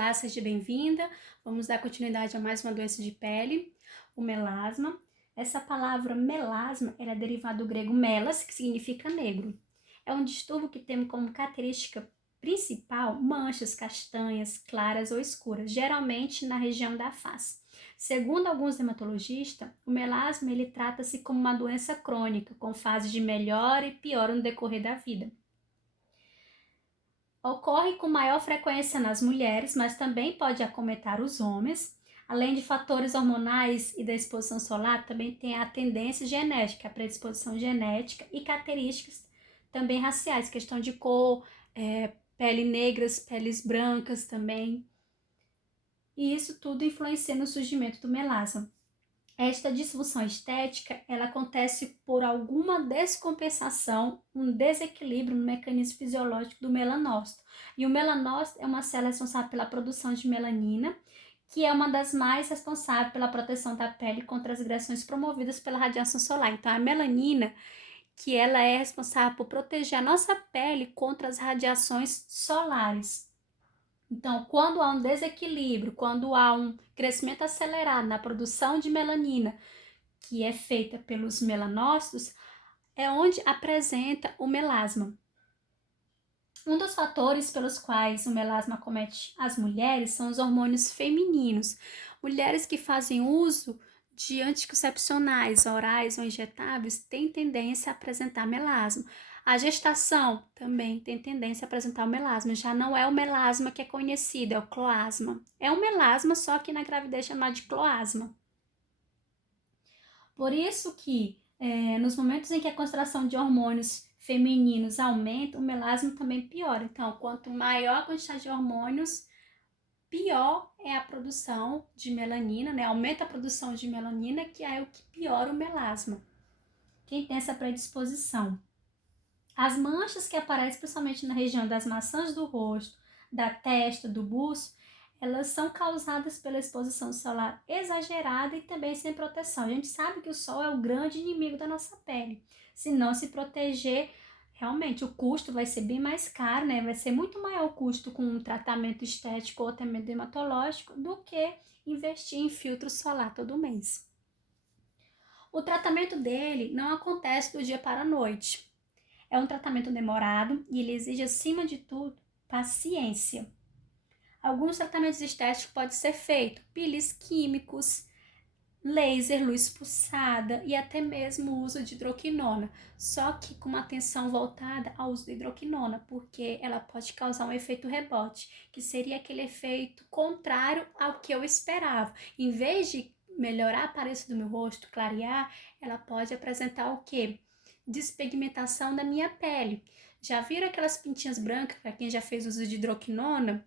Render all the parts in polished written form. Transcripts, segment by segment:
Olá, seja bem-vinda. Vamos dar continuidade a mais uma doença de pele, o melasma. Essa palavra melasma é derivada do grego melas, que significa negro. É um distúrbio que tem como característica principal manchas castanhas, claras ou escuras, geralmente na região da face. Segundo alguns dermatologistas, o melasma trata-se como uma doença crônica, com fases de melhora e piora no decorrer da vida. Ocorre com maior frequência nas mulheres, mas também pode acometer os homens. Além de fatores hormonais e da exposição solar, também tem a tendência genética, a predisposição genética e características também raciais, questão de cor, pele negras, peles brancas também. E isso tudo influencia no surgimento do melasma. Esta disfunção estética, ela acontece por alguma descompensação, um desequilíbrio no mecanismo fisiológico do melanócito. E o melanócito é uma célula responsável pela produção de melanina, que é uma das mais responsáveis pela proteção da pele contra as agressões promovidas pela radiação solar. Então, a melanina, que ela é responsável por proteger a nossa pele contra as radiações solares. Então, quando há um desequilíbrio, quando há um crescimento acelerado na produção de melanina, que é feita pelos melanócitos, é onde apresenta o melasma. Um dos fatores pelos quais o melasma acomete as mulheres são os hormônios femininos. Mulheres que fazem uso de anticoncepcionais orais ou injetáveis têm tendência a apresentar melasma. A gestação também tem tendência a apresentar o melasma. Já não é o melasma que é conhecido, é o cloasma. É um melasma, só que na gravidez é chamado de cloasma. Por isso que nos momentos em que a concentração de hormônios femininos aumenta, o melasma também piora. Então, quanto maior a quantidade de hormônios, pior é a produção de melanina, né? Aumenta a produção de melanina, que é o que piora o melasma. Quem tem essa predisposição? As manchas que aparecem principalmente na região das maçãs do rosto, da testa, do buço, elas são causadas pela exposição solar exagerada e também sem proteção. A gente sabe que o sol é o grande inimigo da nossa pele. Se não se proteger, realmente o custo vai ser bem mais caro, né? Vai ser muito maior o custo com um tratamento estético ou até mesmo dermatológico do que investir em filtro solar todo mês. O tratamento dele não acontece do dia para a noite. É um tratamento demorado e ele exige, acima de tudo, paciência. Alguns tratamentos estéticos podem ser feitos, peelings químicos, laser, luz pulsada e até mesmo o uso de hidroquinona, só que com uma atenção voltada ao uso de hidroquinona, porque ela pode causar um efeito rebote, que seria aquele efeito contrário ao que eu esperava. Em vez de melhorar a aparência do meu rosto, clarear, ela pode apresentar o quê? Despigmentação da minha pele. Já viram aquelas pintinhas brancas, para quem já fez uso de hidroquinona?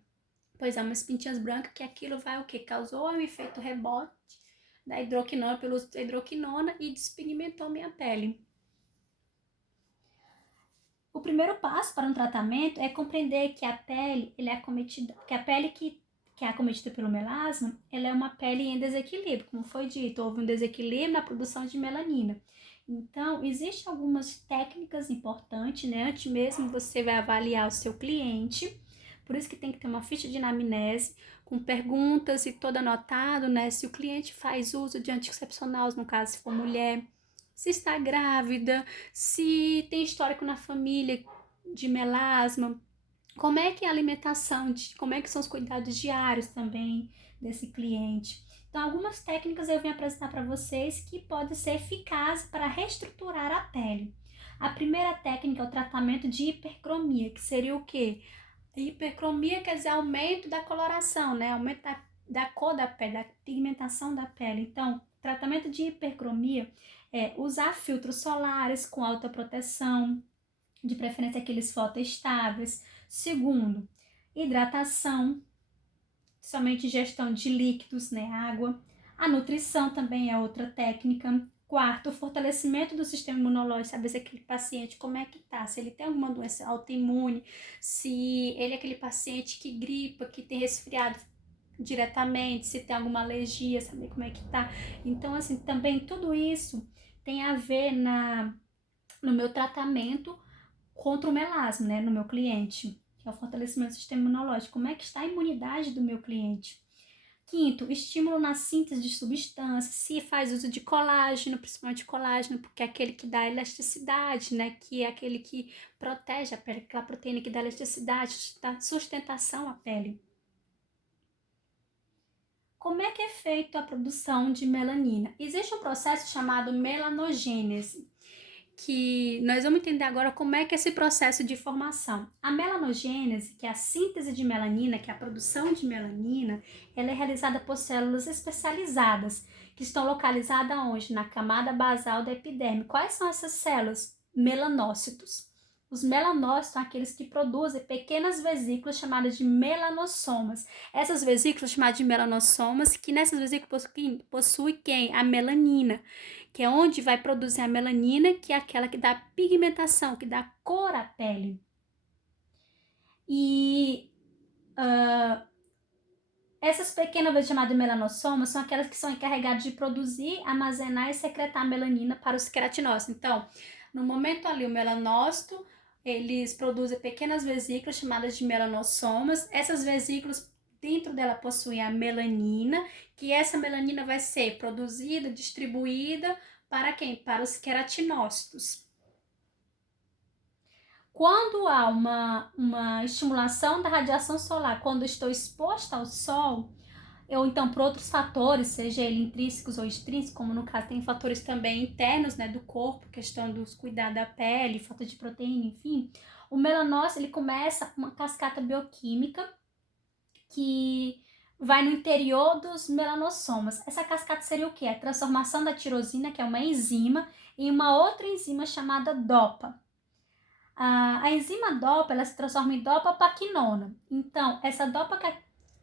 Pois há umas pintinhas brancas que aquilo vai o que? Causou um efeito rebote da hidroquinona pelo uso da hidroquinona e despigmentou minha pele. O primeiro passo para um tratamento é compreender que a pele, ele é acometida, que a pele que é acometida pelo melasma, ela é uma pele em desequilíbrio, como foi dito, houve um desequilíbrio na produção de melanina. Então, existem algumas técnicas importantes, né? Antes mesmo você vai avaliar o seu cliente, por isso que tem que ter uma ficha de anamnese, com perguntas e todo anotado, né? Se o cliente faz uso de anticoncepcionais, no caso, se for mulher, se está grávida, se tem histórico na família de melasma, como é que é a alimentação, como é que são os cuidados diários também desse cliente. Então, algumas técnicas eu vim apresentar para vocês que podem ser eficazes para reestruturar a pele. A primeira técnica é o tratamento de hipercromia, que seria o quê? Hipercromia quer dizer aumento da coloração, né? Aumento da cor da pele, da pigmentação da pele. Então, tratamento de hipercromia é usar filtros solares com alta proteção, de preferência aqueles fotoestáveis. Segundo, hidratação, somente ingestão de líquidos, né? Água. A nutrição também é outra técnica. Quarto, o fortalecimento do sistema imunológico, saber se aquele paciente como é que tá, se ele tem alguma doença autoimune, se ele é aquele paciente que gripa, que tem resfriado diretamente, se tem alguma alergia, saber como é que tá. Então, assim, também tudo isso tem a ver no meu tratamento contra o melasma, né, no meu cliente. que é o fortalecimento do sistema imunológico. Como é que está a imunidade do meu cliente? Quinto, estímulo na síntese de substâncias, se faz uso de colágeno, principalmente colágeno, porque é aquele que dá elasticidade, né? Que é aquele que protege a pele, aquela proteína que dá elasticidade, dá sustentação à pele. Como é que é feita a produção de melanina? Existe um processo chamado melanogênese, que nós vamos entender agora como é que é esse processo de formação. A melanogênese, que é a síntese de melanina, que é a produção de melanina, ela é realizada por células especializadas, que estão localizadas onde? Na camada basal da epiderme. Quais são essas células? Melanócitos. Os melanócitos são aqueles que produzem pequenas vesículas chamadas de melanossomas. Essas vesículas chamadas de melanossomas, que nessas vesículas possuem quem? A melanina, que é onde vai produzir a melanina, que é aquela que dá pigmentação, que dá cor à pele. E essas pequenas vesículas chamadas de melanossomas são aquelas que são encarregadas de produzir, armazenar e secretar a melanina para os queratinócitos. Então, no momento ali, o melanócito, eles produzem pequenas vesículas chamadas de melanossomas. Essas vesículas, dentro dela, possuem a melanina, que essa melanina vai ser produzida, distribuída para quem? Para os queratinócitos. Quando há uma estimulação da radiação solar, quando estou exposta ao sol, ou então por outros fatores, seja ele intrínsecos ou extrínsecos, como no caso tem fatores também internos, né, do corpo, questão dos cuidados da pele, falta de proteína, enfim, o melanócito ele começa uma cascata bioquímica que vai no interior dos melanossomas. Essa cascata seria o quê? A transformação da tirosina, que é uma enzima, em uma outra enzima chamada DOPA. A enzima DOPA ela se transforma em dopapaquinona. Então, essa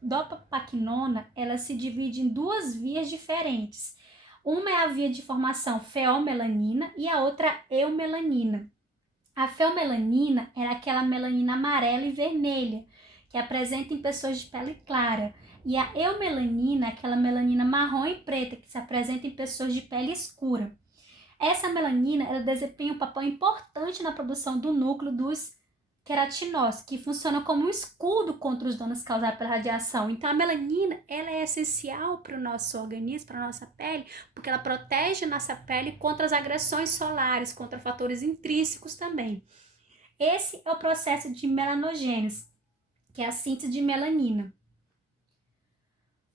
dopapaquinona ela se divide em duas vias diferentes. Uma é a via de formação feomelanina e a outra eumelanina. A feomelanina era aquela melanina amarela e vermelha que apresenta em pessoas de pele clara. E a eumelanina, aquela melanina marrom e preta que se apresenta em pessoas de pele escura. Essa melanina ela desempenha um papel importante na produção do núcleo dos queratinócitos, que funciona como um escudo contra os danos causados pela radiação. Então, a melanina ela é essencial para o nosso organismo, para a nossa pele, porque ela protege a nossa pele contra as agressões solares, contra fatores intrínsecos também. Esse é o processo de melanogênese, que é a síntese de melanina.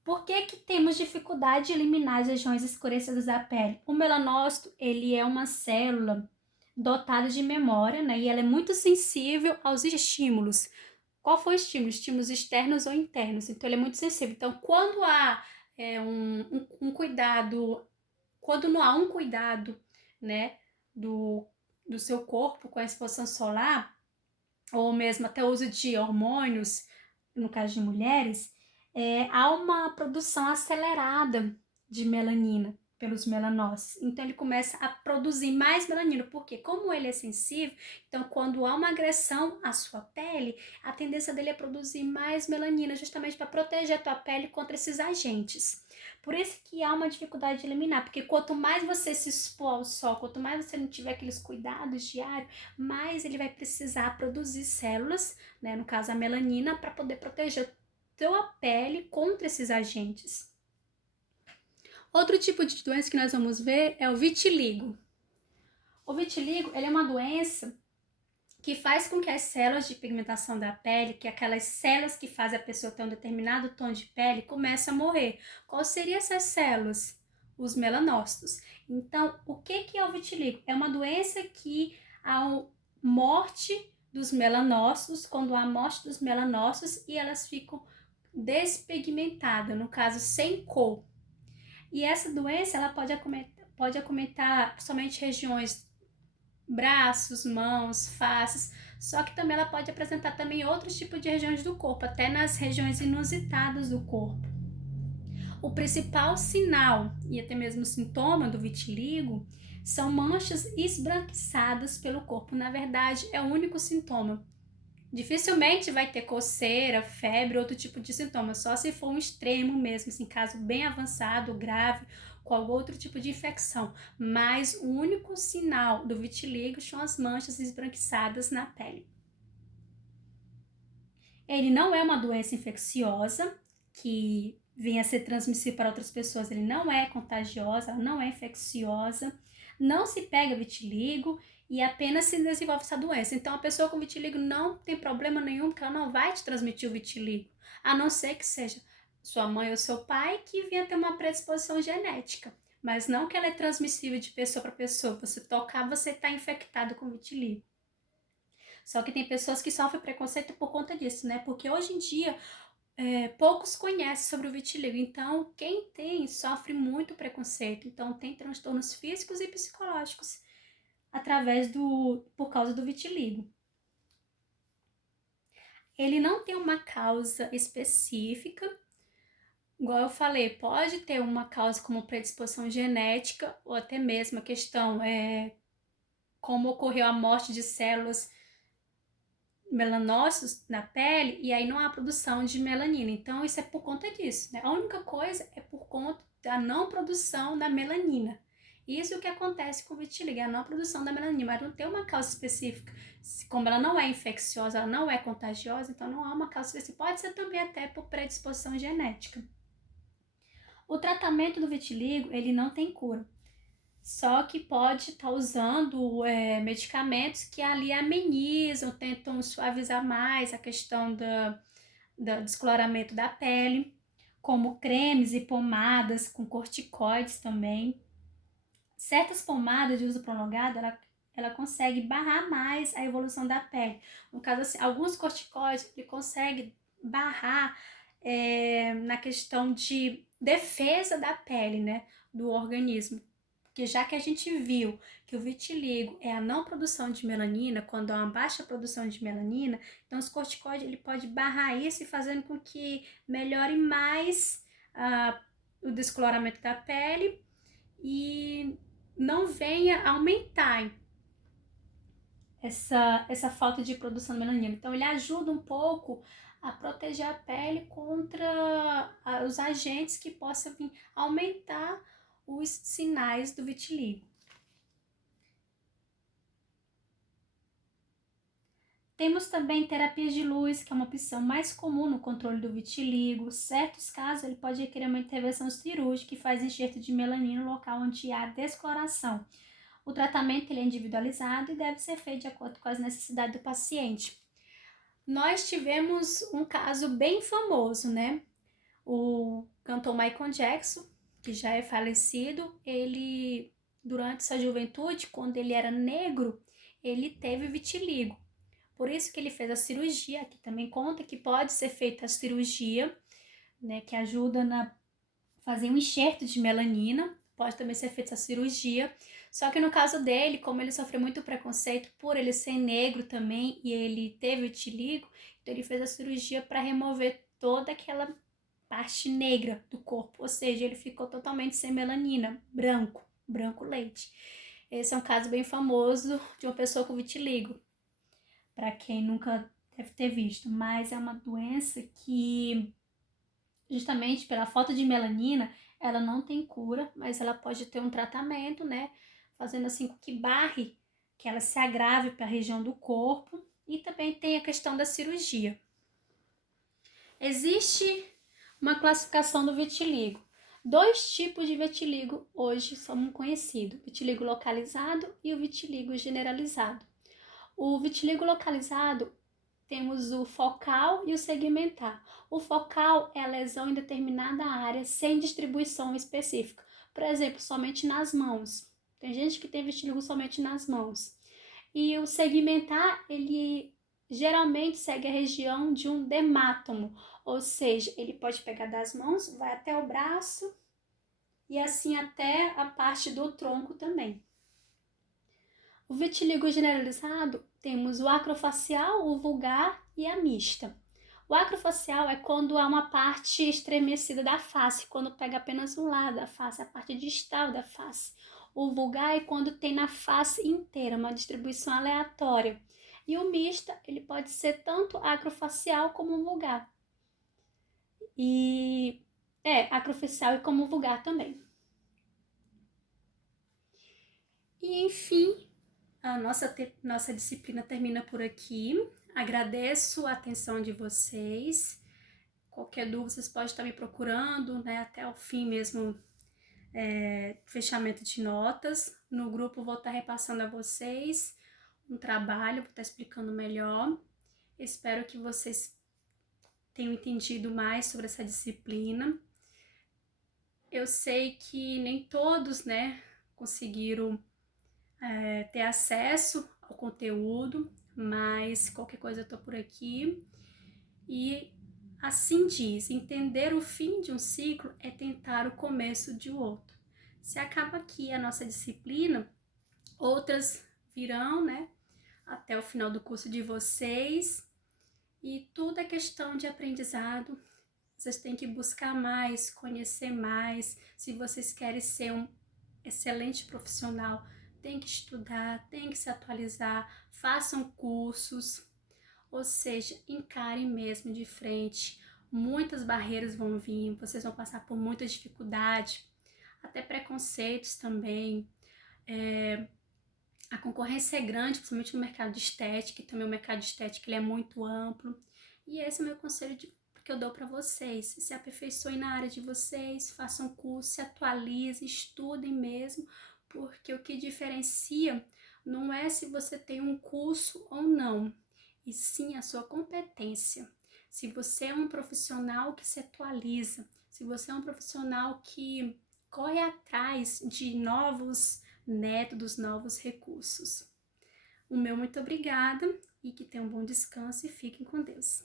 Por que temos dificuldade de eliminar as regiões escurecidas da pele? O melanócito, ele é uma célula dotada de memória, né? E ela é muito sensível aos estímulos. Qual foi o estímulo? Estímulos externos ou internos. Então, ele é muito sensível. Então, quando há um cuidado, quando não há um cuidado, né, do seu corpo com a exposição solar, ou mesmo até o uso de hormônios, no caso de mulheres, há uma produção acelerada de melanina pelos melanócitos. Então, ele começa a produzir mais melanina, porque como ele é sensível, então quando há uma agressão à sua pele, a tendência dele é produzir mais melanina, justamente para proteger a tua pele contra esses agentes. Por isso que há uma dificuldade de eliminar, porque quanto mais você se expor ao sol, quanto mais você não tiver aqueles cuidados diários, mais ele vai precisar produzir células, né, no caso a melanina, para poder proteger tua pele contra esses agentes. Outro tipo de doença que nós vamos ver é o vitiligo. O vitiligo ele é uma doença que faz com que as células de pigmentação da pele, que é aquelas células que fazem a pessoa ter um determinado tom de pele, comecem a morrer. Quais seriam essas células? Os melanócitos. Então, o que é o vitiligo? É uma doença que há morte dos melanócitos, quando há morte dos melanócitos e elas ficam despigmentadas, no caso sem cor. E essa doença ela pode acometer somente regiões, braços, mãos, faces, só que também ela pode apresentar também outros tipos de regiões do corpo, até nas regiões inusitadas do corpo. O principal sinal e até mesmo sintoma do vitiligo são manchas esbranquiçadas pelo corpo. Na verdade, é o único sintoma. Dificilmente vai ter coceira, febre, outro tipo de sintoma, só se for um extremo mesmo, assim, caso bem avançado, grave, com algum outro tipo de infecção. Mas o único sinal do vitiligo são as manchas esbranquiçadas na pele. Ele não é uma doença infecciosa que venha a ser transmissível para outras pessoas, ele não é contagiosa, não é infecciosa, não se pega vitiligo e apenas se desenvolve essa doença. Então, a pessoa com vitiligo não tem problema nenhum, porque ela não vai te transmitir o vitiligo, a não ser que seja sua mãe ou seu pai que venha ter uma predisposição genética, mas não que ela é transmissível de pessoa para pessoa. Você tocar, você está infectado com vitiligo. Só que tem pessoas que sofrem preconceito por conta disso, né? Porque hoje em dia poucos conhecem sobre o vitiligo, então quem tem sofre muito preconceito, então tem transtornos físicos e psicológicos por causa do vitiligo. Ele não tem uma causa específica, igual eu falei, pode ter uma causa como predisposição genética ou até mesmo a questão como ocorreu a morte de células melanócitos na pele e aí não há produção de melanina. Então isso é por conta disso, né? A única coisa é por conta da não produção da melanina. Isso é o que acontece com o vitiligo, a não produção da melanina, mas não tem uma causa específica. Como ela não é infecciosa, ela não é contagiosa, então não há uma causa específica. Pode ser também até por predisposição genética. O tratamento do vitiligo, ele não tem cura. Só que pode estar usando medicamentos que ali amenizam, tentam suavizar mais a questão do descoloramento da pele, como cremes e pomadas com corticoides também. Certas pomadas de uso prolongado, ela consegue barrar mais a evolução da pele. No caso, assim, alguns corticoides, ele consegue barrar na questão de defesa da pele, né, do organismo. Porque já que a gente viu que o vitiligo é a não produção de melanina, quando há uma baixa produção de melanina, então os corticoides ele pode barrar isso e fazendo com que melhore mais o descoloramento da pele e não venha aumentar essa falta de produção de melanina. Então ele ajuda um pouco a proteger a pele contra os agentes que possam vir aumentar os sinais do vitiligo. Temos também terapias de luz, que é uma opção mais comum no controle do vitiligo. Em certos casos, ele pode requerer uma intervenção cirúrgica que faz enxerto de melanina no local onde há descoloração. O tratamento ele é individualizado e deve ser feito de acordo com as necessidades do paciente. Nós tivemos um caso bem famoso, né? O cantor Michael Jackson, que já é falecido, ele, durante sua juventude, quando ele era negro, ele teve vitiligo. Por isso que ele fez a cirurgia, que também conta que pode ser feita a cirurgia, né, que ajuda a fazer um enxerto de melanina, pode também ser feita a cirurgia. Só que no caso dele, como ele sofreu muito preconceito por ele ser negro também e ele teve vitiligo, então ele fez a cirurgia para remover toda aquela parte negra do corpo, ou seja, ele ficou totalmente sem melanina, branco leite. Esse é um caso bem famoso de uma pessoa com vitiligo, para quem nunca deve ter visto, mas é uma doença que, justamente pela falta de melanina, ela não tem cura, mas ela pode ter um tratamento, né, fazendo assim com que barre, que ela se agrave para a região do corpo, e também tem a questão da cirurgia. Existe uma classificação do vitiligo. 2 tipos de vitiligo hoje são conhecidos: vitiligo localizado e o vitiligo generalizado. O vitiligo localizado, temos o focal e o segmentar. O focal é a lesão em determinada área sem distribuição específica. Por exemplo, somente nas mãos. Tem gente que tem vitiligo somente nas mãos. E o segmentar, ele geralmente segue a região de um dermátomo, ou seja, ele pode pegar das mãos, vai até o braço e assim até a parte do tronco também. O vitiligo generalizado, temos o acrofacial, o vulgar e a mista. O acrofacial é quando há uma parte estremecida da face, quando pega apenas um lado da face, a parte distal da face. O vulgar é quando tem na face inteira, uma distribuição aleatória. E o mista, ele pode ser tanto acrofacial como vulgar. E acrofacial e como vulgar também. E enfim, a nossa disciplina termina por aqui. Agradeço a atenção de vocês. Qualquer dúvida, vocês podem estar me procurando, né, até o fim mesmo, fechamento de notas. No grupo vou estar repassando a vocês um trabalho, vou estar explicando melhor. Espero que vocês tenham entendido mais sobre essa disciplina. Eu sei que nem todos, né, conseguiram ter acesso ao conteúdo, mas qualquer coisa eu tô por aqui. E assim diz, entender o fim de um ciclo é tentar o começo de outro. Se acaba aqui a nossa disciplina, outras virão, né, até o final do curso de vocês. E tudo é questão de aprendizado. Vocês têm que buscar mais, conhecer mais. Se vocês querem ser um excelente profissional, tem que estudar, tem que se atualizar, façam cursos, ou seja, encarem mesmo de frente. Muitas barreiras vão vir, vocês vão passar por muita dificuldade, até preconceitos também. A concorrência é grande, principalmente no mercado de estética, e também o mercado de estética ele é muito amplo. E esse é o meu conselho que eu dou para vocês. Se aperfeiçoem na área de vocês, façam curso, se atualizem, estudem mesmo, porque o que diferencia não é se você tem um curso ou não, e sim a sua competência. Se você é um profissional que se atualiza, se você é um profissional que corre atrás de novos métodos, novos recursos. O meu muito obrigada e que tenham um bom descanso e fiquem com Deus.